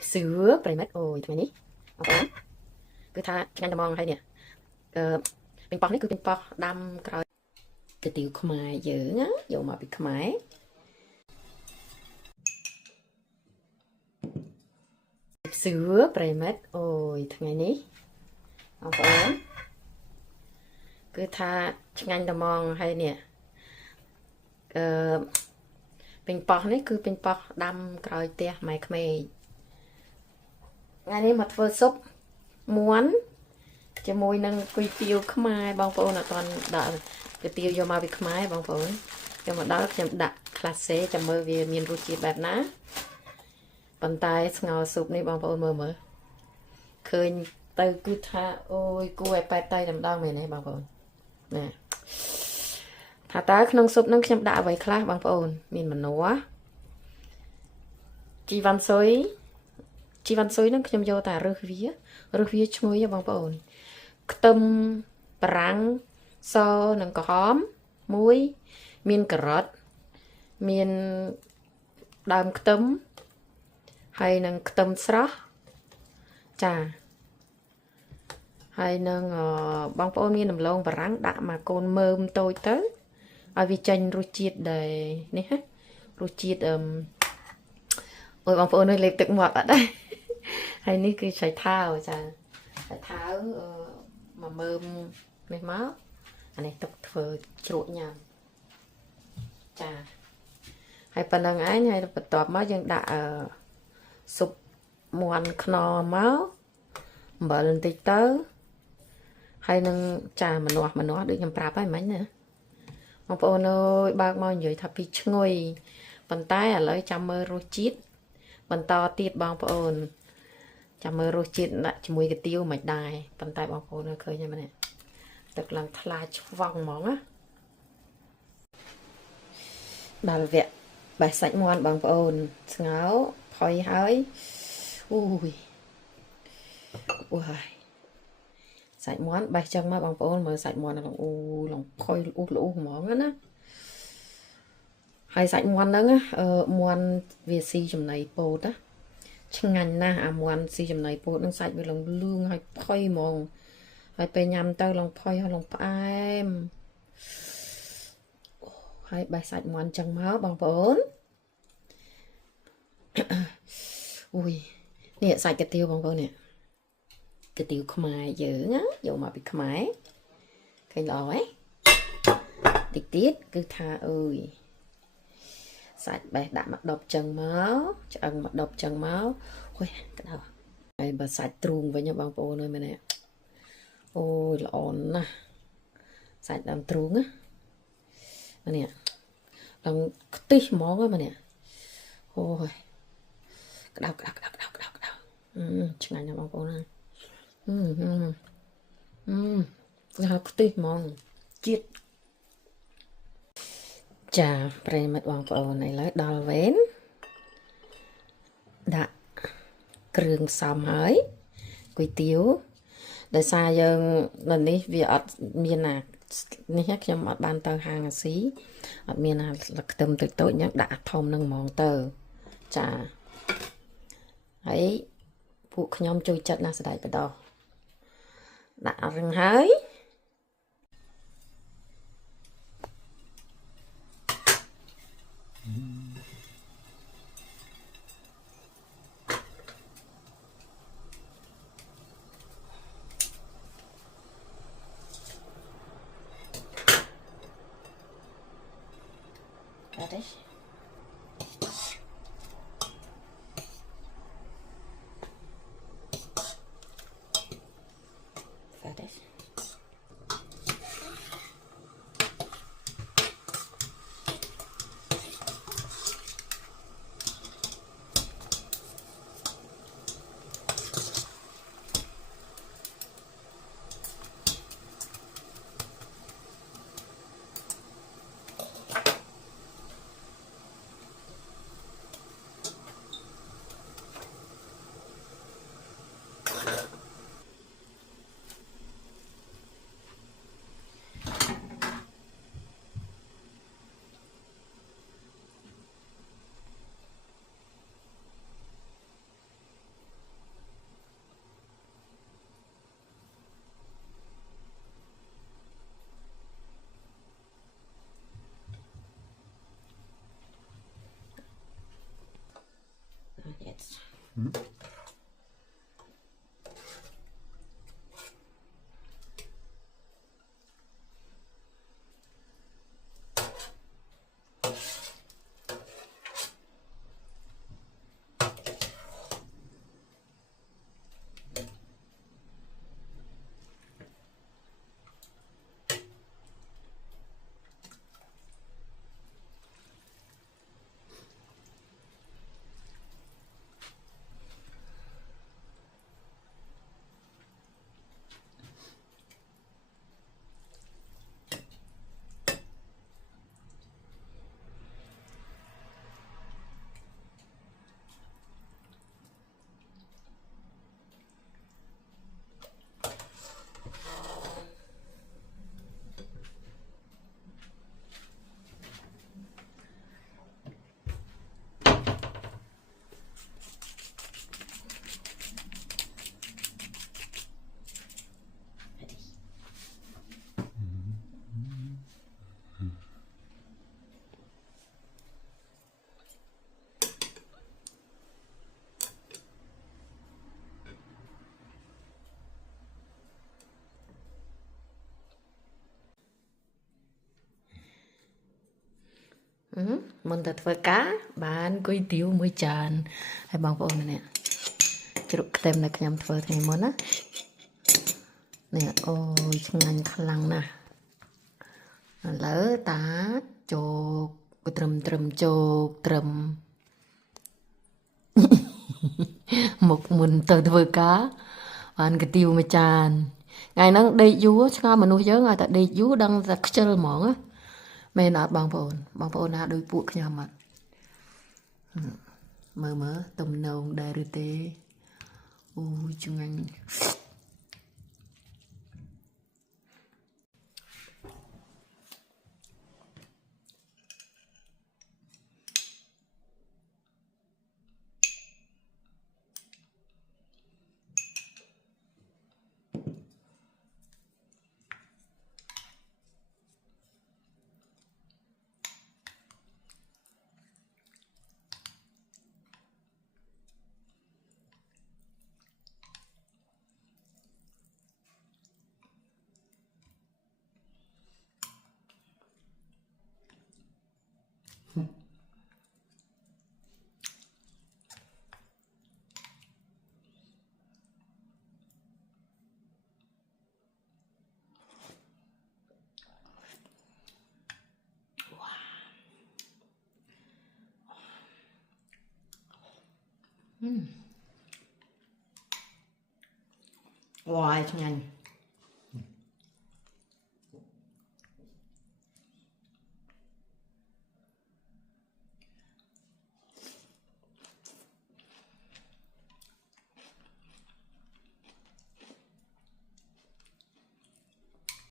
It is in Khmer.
sữa phải mất ôi thôi ní ok cứ tha ngay tao mong hay nèเป็นปอกนี่คือเป็นปอกดำกรอยก๋วยเตี๋ยวขมายเยอะนะอยู่มาเป็นขมายสứa phải mất ôiថ្ងៃនេះបងប្អូនគឺថាឆ្ងាញ់តែមកហើយនេះពេញប៉ោះនេះគឺពេញប៉ោះដាំក្រោយផ្ទះម៉ែក្មេងថ្ងៃនេះមកធ្វើស៊ុបមួនជាមួយនឹងគុយទាវខ្មែរបងប្អូនអត់ទាន់ដាក់គុយទាវយកមកពីខ្មែរបងប្អូនយកមកដល់ខ្ញុំដាក់ក្លាសេចាំមើលវាមានរសជាតិបែបណាប៉ុន្តែស្ងោរស៊ុបនេះបងប្អូនមើលឃើញទៅគឺថាអូយគួរឲ្យប៉ែតតៃតែម្ដងមែនទេបងប្អូនណាថាតើក្នុងស៊ុបនឹងខ្ញុំដាក់អ្វីខ្លះបងប្អូនមានម្នាស់ជីវ៉ាន់ស៊ុយនឹងខ្ញុំយកតែរើសវាឈ្ងុយបងប្អូនខ្ទឹមបារាំងសនិងក្រហមមួយមានការ៉ុតមានដើមខ្ទឹមហើយនឹងខ្ទឹមស្រស់ចាហើយនឹងបងប្អូនមានដំឡូងបារាំងដាក់មកកូនមើមតូចទៅឲ្យវាចេញរសជាតិដែលនេះហ៎រសជាតិអូយបងប្អូនលេបទឹកមាត់អត់ដែរហើយនេះគឺឆៃថាវចាឆៃថាវមកមើមនេះមកអានេះទុកធ្វើជ្រក់ញ៉ាំចាហើយប៉ុណ្្នឹងឯងហើយបន្ទាប់មកយើងដាក់ស៊ុបមាន់ខ្នុរមកអំបិលបន្តិចទៅហើយនឹងចាម្នាស់ដូចខ្ញុំប្រាប់ហើយមិញណាបងប្អូនអើយបើកមកនិយាយថាពីឈ្ងុយប៉ុន្តែឥឡូវចាំមើលរសជាតិបន្តទៀតបងប្អូនចាំមើលរសជាតិដាក់ជាមួយកាទៀវមិនដែរប៉ុន្តែបងប្អូនឃើញហើយមែនទេទឹកឡើងថ្លាឆ្វង់ហ្មងណាដល់វគ្គបេះសាច់មាន់បងប្អូនស្ងោរផុយហើយអូយសាច់មាន់បេះចឹងមកបងប្អូនមើលសាច់មាន់ឡើងអូឡងផុយល្អូសហ្មងណាហើយសាច់មាន់ហ្នឹងមាន់វាស៊ីចំណីពោតណាឆ្ងាញ់ណាស់អាមាន់ស៊ីចំណីពោតនឹងសាច់វាឡើងលឿងហើយផុយហ្មងហើយពេលញ៉ាំទៅឡើងផុយហើយឡើងផ្អែមហើយបេះសាច់មាន់ចឹងមកបងប្អូនអូយនេះសាច់កាទៀវបងប្អូននេះកាទៀវខ្មែរយើងណាយកមកពីខ្មែរឃើញល្អហ៎តិចទៀតគឺថាអើយសាច់បេះដាក់មកដប់ចឹងមកឆ្អឹងមកដប់ចឹងមកហុយក្តៅហើយបើសាច់ទ្រូងវិញបងប្អូនអើយមែនទេអូយល្អណាស់សាច់ដើមទ្រូងណានេះឡើងខ្ទិះហ្មងហ្នឹងនេះអូយក្តៅឆ្ងាញ់ណាស់បងប្អូនណាគឺហៅខ្ទិះហ្មងជាតិចាប្រិមិត្តបងប្អូនឥឡូវដល់វេនដាក់គ្រឿងផ្សំហើយគុយទាវដោយសារយើងនៅនេះវាអត់មានណានេះខ្ញុំអត់បានទៅហាងអាស៊ីអត់មានណាខ្ទឹមតូចៗអញ្ចឹងដាក់ធំនឹងហ្មងទៅចាហើយពួកខ្ញុំជួយចិត្តណាស់ស្ដាយបដោះដាក់រឹងហើយFertig. Fertig. មុនតែធ្វើការបានគុយទាវមួយចានហើយបងប្អូននេះជ្រូកខ្ទឹមដែលខ្ញុំធ្វើថ្ងៃមុនណានេះអូយឆ្ងាញ់ខ្លាំងណាស់ឥឡូវតាជោគត្រឹមជោគត្រឹមមុខមុនទៅធ្វើការបានគុយទាវមួយចានថ្ងៃហ្នឹងដេកយូរឆ្ងល់មនុស្សយើងឲ្យតែដេកយូរដឹងតែខ្ជិលហ្មងណាមែនអត់បងប្អូនណាដូចពួកខ្ញុំអត់មើលទំនងដែរឬទេអូឆ្ងាញ់វ៉ាយឆ្ងាញ់